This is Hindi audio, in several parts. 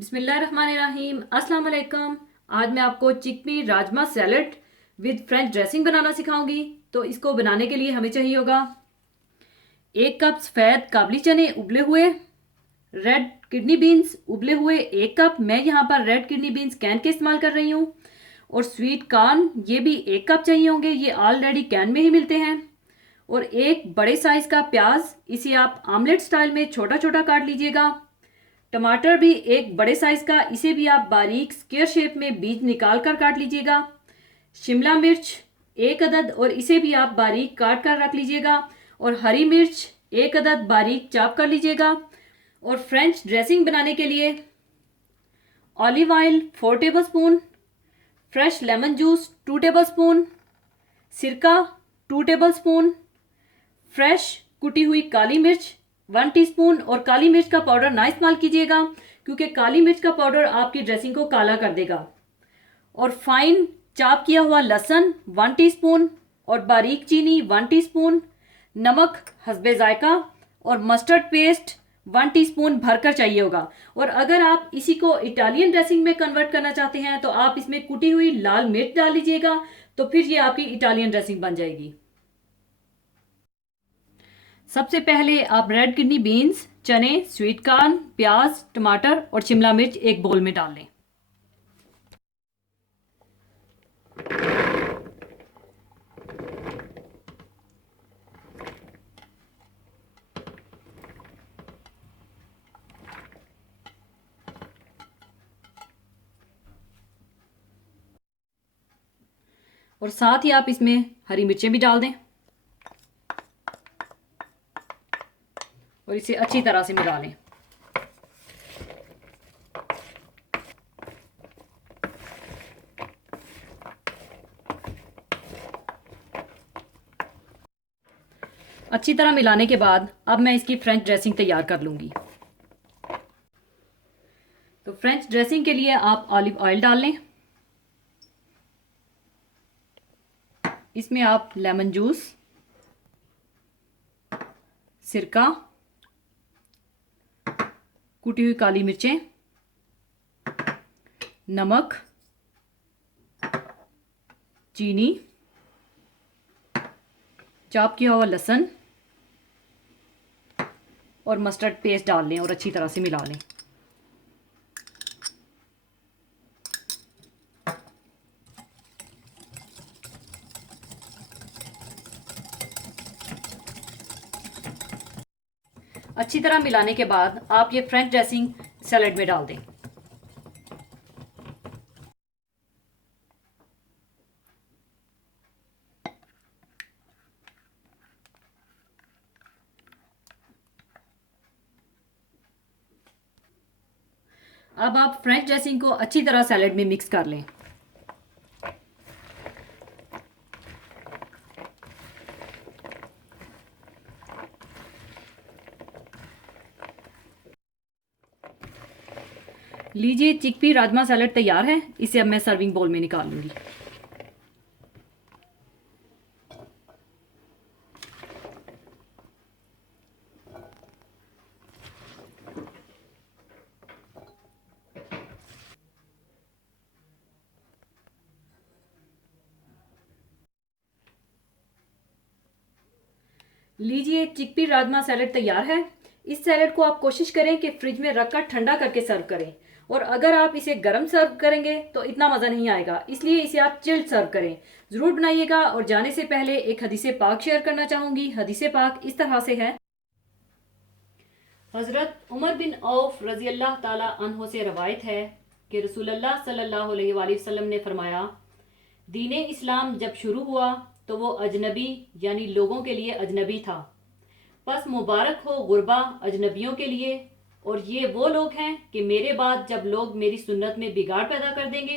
बिस्मिल्लाहिर्रहमानिर्रहीम। अस्सलाम वालेकुम। आज मैं आपको chickpea rajma salad with French dressing बनाना सिखाऊंगी। तो इसको बनाने के लिए हमें चाहिए होगा 1 कप सफ़ेद काबली चने उबले हुए, रेड किडनी बीन्स उबले हुए 1 कप। मैं यहाँ पर रेड किडनी बीन्स कैन के इस्तेमाल कर रही हूँ। और स्वीट कॉर्न ये भी 1 कप चाहिए होंगे, ये ऑलरेडी कैन में ही मिलते हैं। और एक बड़े साइज का प्याज, इसे आप आमलेट स्टाइल में छोटा छोटा काट लीजिएगा। टमाटर भी एक बड़े साइज का, इसे भी आप बारीक स्क्वायर शेप में बीज निकाल कर काट लीजिएगा। शिमला मिर्च 1 अदद और इसे भी आप बारीक काट कर रख लीजिएगा। और हरी मिर्च 1 अदद बारीक चॉप कर लीजिएगा। और फ्रेंच ड्रेसिंग बनाने के लिए olive oil 4 tablespoon, fresh lemon juice 2 tablespoon, सिरका 2 टेबलस्पून, फ्रेश कुटी हुई काली मिर्च 1 टीस्पून। और काली मिर्च का पाउडर ना इस्तेमाल कीजिएगा क्योंकि काली मिर्च का पाउडर आपकी ड्रेसिंग को काला कर देगा। और फाइन चॉप किया हुआ लहसुन 1 टीस्पून और बारीक चीनी 1 टीस्पून, नमक हस्बे जायका और मस्टर्ड पेस्ट 1 टीस्पून भरकर चाहिए होगा। और अगर आप इसी को इटालियन ड्रेसिंग में कन्वर्ट करना चाहते हैं तो आप इसमें कुटी हुई लाल मिर्च डाल लीजिएगा, तो फिर ये आपकी इटालियन ड्रेसिंग बन जाएगी। सबसे पहले आप रेड किडनी बीन्स, चने, स्वीट कॉर्न, प्याज, टमाटर और शिमला मिर्च एक बोल में डाल लें। और साथ ही आप इसमें हरी मिर्चें भी डाल दें और इसे अच्छी तरह से मिला लें। अच्छी तरह मिलाने के बाद अब मैं इसकी फ्रेंच ड्रेसिंग तैयार कर लूँगी। तो फ्रेंच ड्रेसिंग के लिए आप ऑलिव ऑयल डाल लें। इसमें आप लेमन जूस, सिरका, कुटी हुई काली मिर्चें, नमक, चीनी, चॉप किया हुआ लहसुन और मस्टर्ड पेस्ट डाल लें और अच्छी तरह से मिला लें। अच्छी तरह मिलाने के बाद आप ये फ्रेंच ड्रेसिंग सैलेड में डाल दें। अब आप फ्रेंच ड्रेसिंग को अच्छी तरह सैलेड में मिक्स कर लें। लीजिए, चिकपी राजमा सैलेड तैयार है। इसे अब मैं सर्विंग बोल में निकाल लूंगी। लीजिए, चिकपी राजमा सैलेड तैयार है। इस सैलेड को आप कोशिश करें कि फ्रिज में रखकर ठंडा करके सर्व करें। और अगर आप इसे गर्म सर्व करेंगे तो इतना मज़ा नहीं आएगा, इसलिए इसे आप चिल्ड सर्व करें। ज़रूर बनाइएगा। और जाने से पहले एक हदीसे पाक शेयर करना चाहूँगी। हदीसे पाक इस तरह से है। हज़रत उमर बिन औफ रज़ी अल्लाह ताला अन्हो से रवायत है कि रसूलुल्लाह सल्लल्लाहु अलैहि वसल्लम ने फरमाया, दीन इस्लाम जब शुरू हुआ तो वो अजनबी यानी लोगों के लिए अजनबी था। बस मुबारक हो गुरबा अजनबियों के लिए। और ये वो लोग हैं कि मेरे बाद जब लोग मेरी सुन्नत में बिगाड़ पैदा कर देंगे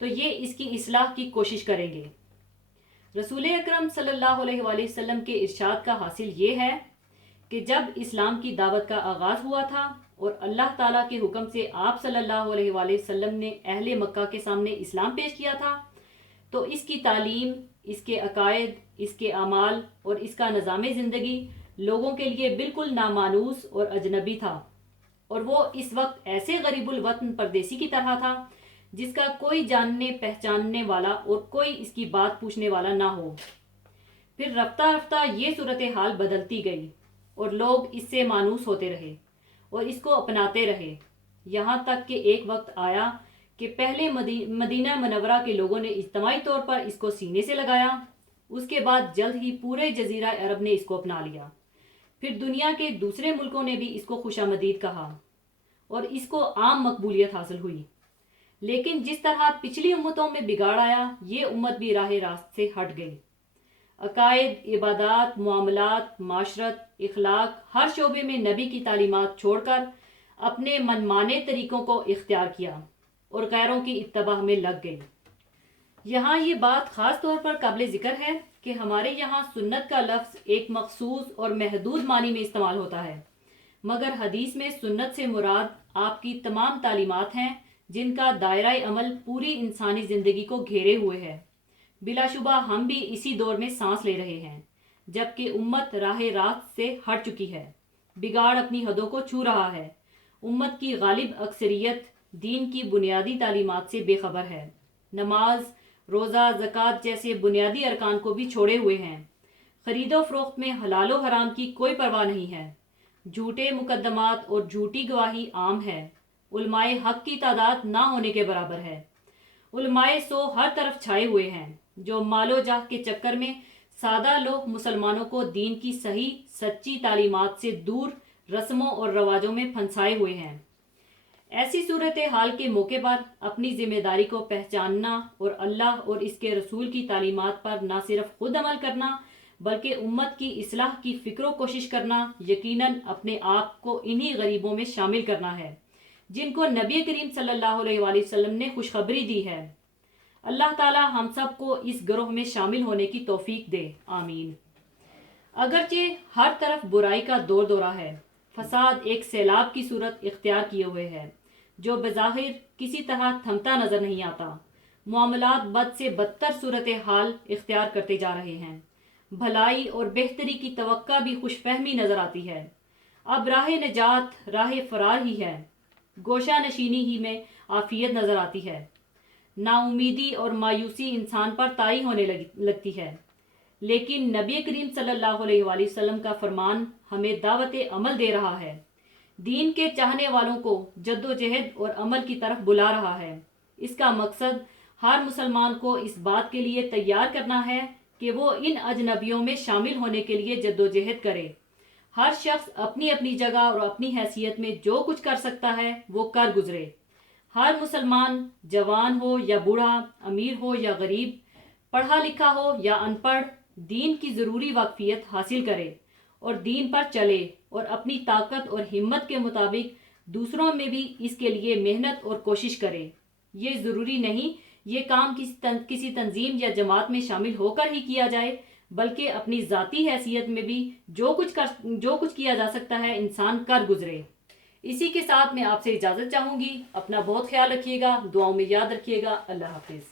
तो ये इसकी इस्लाह की कोशिश करेंगे। रसूल अकरम सल्लल्लाहु अलैहि वसल्लम के इरशाद का हासिल ये है कि जब इस्लाम की दावत का आगाज़ हुआ था और अल्लाह ताला के हुक्म से आप सल्लल्लाहु अलैहि वसल्लम ने अहले मक्का के सामने इस्लाम पेश किया था, तो इसकी तालीम, इसके अकायद, इसके अमाल और इसका निज़ाम ज़िंदगी लोगों के लिए बिल्कुल नामानूस और अजनबी था। और वो इस वक्त ऐसे गरीबुल वतन परदेसी की तरह था जिसका कोई जानने पहचानने वाला और कोई इसकी बात पूछने वाला ना हो। फिर रफ्ता रफ्ता ये सूरत हाल बदलती गई और लोग इससे मानूस होते रहे और इसको अपनाते रहे, यहाँ तक कि एक वक्त आया कि पहले मदीना मनवरा के लोगों ने इज्तमाही तौर पर इसको सीने से लगाया। उसके बाद जल्द ही पूरे जजीरा अरब ने इसको अपना लिया। फिर दुनिया के दूसरे मुल्कों ने भी इसको खुशामदीद कहा और इसको आम मकबूलियत हासिल हुई। लेकिन जिस तरह पिछली उम्मतों में बिगाड़ आया, ये उम्मत भी राह रास्त से हट गई। अकायद, इबादात, मामलात, माशरत, इखलाक, हर शोबे में नबी की तालीमात छोड़कर अपने मनमाने तरीकों को इख्तियार किया और गैरों की इत्तबा में लग गई। यहाँ ये बात ख़ास तौर पर काबिल ज़िक्र है कि हमारे यहाँ सुन्नत का लफ्ज़ एक मखसूस और महदूद मानी में इस्तेमाल होता है, मगर हदीस में सुन्नत से मुराद आपकी तमाम तालीमात हैं जिनका दायरा अमल पूरी इंसानी ज़िंदगी को घेरे हुए है। बिलाशुबा हम भी इसी दौर में सांस ले रहे हैं, जबकि उम्मत राह रास्त से हट चुकी है, बिगाड़ अपनी हदों को छू रहा है। उम्मत की गालिब अक्सरियत दीन की बुनियादी तालीमात से बेखबर है, नमाज, रोज़ा, ज़कात जैसे बुनियादी अरकान को भी छोड़े हुए हैं। ख़रीदो फ़रोख्त में हलाल व हराम की कोई परवाह नहीं है। झूठे मुकद्दमात और झूठी गवाही आम है। उलमाए हक़ की तादाद ना होने के बराबर है। उलमाए सो हर तरफ छाए हुए हैं, जो मालो जाह के चक्कर में सादा लोग मुसलमानों को दीन की सही सच्ची तालीमात से दूर रस्मों और रवाजों में फंसाए हुए हैं। ऐसी सूरत हाल के मौके पर अपनी जिम्मेदारी को पहचानना और अल्लाह और इसके रसूल की तालीमात पर न सिर्फ खुद अमल करना बल्कि उम्मत की इस्लाह की फ़िक्र कोशिश करना, यकीनन अपने आप को इन्हीं गरीबों में शामिल करना है जिनको नबी करीम सल्लल्लाहु अलैहि वसल्लम ने खुशखबरी दी है। अल्लाह ताला हम सब को इस ग्रोह में शामिल होने की तौफीक दे, आमीन। अगरचे हर तरफ बुराई का दौर दौरा है, फसाद एक सैलाब की सूरत इख्तियार किए हुए है जो बज़ाहिर किसी तरह थमता नज़र नहीं आता। मामलात बद से बदतर सूरत हाल इख्तियार करते जा रहे हैं। भलाई और बेहतरी की तवक्का भी खुशफहमी नज़र आती है। अब राह नजात राह फरार ही है। गोशा नशीनी ही में आफियत नज़र आती है। नाउमीदी और मायूसी इंसान पर ताई होने लगती है। लेकिन नबी करीम सल्लल्लाहु अलैहि वसल्लम का फरमान हमें दावत अमल दे रहा है, दीन के चाहने वालों को जद्दोजहद और अमल की तरफ बुला रहा है। इसका मकसद हर मुसलमान को इस बात के लिए तैयार करना है कि वो इन अजनबियों में शामिल होने के लिए जद्दोजहद करे। हर शख्स अपनी अपनी जगह और अपनी हैसियत में जो कुछ कर सकता है वो कर गुजरे। हर मुसलमान जवान हो या बूढ़ा, अमीर हो या गरीब, पढ़ा लिखा हो या अनपढ़, दीन की ज़रूरी वाकफियत हासिल करे और दीन पर चले और अपनी ताकत और हिम्मत के मुताबिक दूसरों में भी इसके लिए मेहनत और कोशिश करे। ये ज़रूरी नहीं ये काम किसी तंजीम या जमात में शामिल होकर ही किया जाए, बल्कि अपनी ज़ाती हैसियत में भी जो कुछ किया जा सकता है इंसान कर गुजरे। इसी के साथ मैं आपसे इजाज़त चाहूँगी। अपना बहुत ख्याल रखिएगा, दुआओं में याद रखिएगा। अल्लाह हाफिज़।